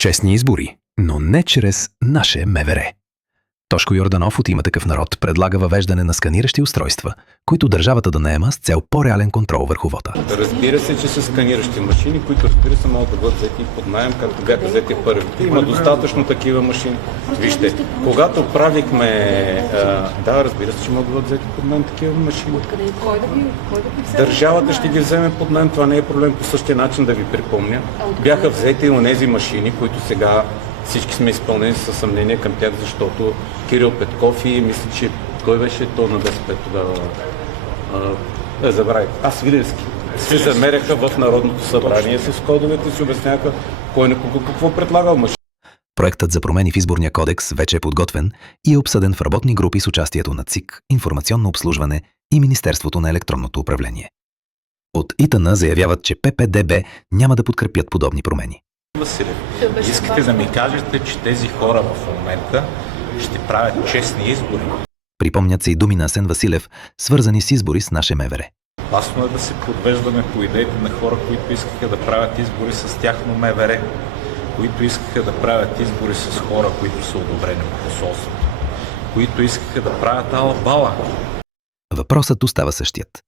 Честни избори, но не чрез наше МВР. Тошко Йорданов от Има такъв народ предлага въвеждане на сканиращи устройства, които държавата да наема с цел по-реален контрол върху вота. Разбира се, че са сканиращи машини, които разбира се могат да бъдат взети под наем, както бяха взети първите. Има достатъчно такива машини. Вижте, когато правихме... да, разбира се, че могат да бъдат взети под наем такива машини. Държавата ще ги вземе под наем, това не е проблем. По същия начин да ви припомня. Бяха взети и онези машини, които сега всички сме изпълнени със съмнение към тях, защото Кирил Петков и мисля, че кой беше то на БСП тогава? Забравих. Свилевски. Се замеряха в Народното събрание с кодовете, си обясняха кой на кого какво предлагал машина. Проектът за промени в изборния кодекс вече е подготвен и е обсъден в работни групи с участието на ЦИК, Информационно обслужване и Министерството на електронното управление. От ИТН заявяват, че ППДБ няма да подкрепят подобни промени. Василев, искате да ми кажете, че тези хора в момента ще правят честни избори? Припомнят се и думи на Асен Василев, свързани с избори с наше МВР. Опасно е да се подвеждаме по идеите на хора, които искаха да правят избори с тяхно МВР, които искаха да правят избори с хора, които са одобрени от посолството, които искаха да правят ала-бала. Въпросът остава същият.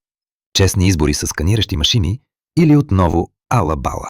Честни избори с сканиращи машини или отново ала-бала?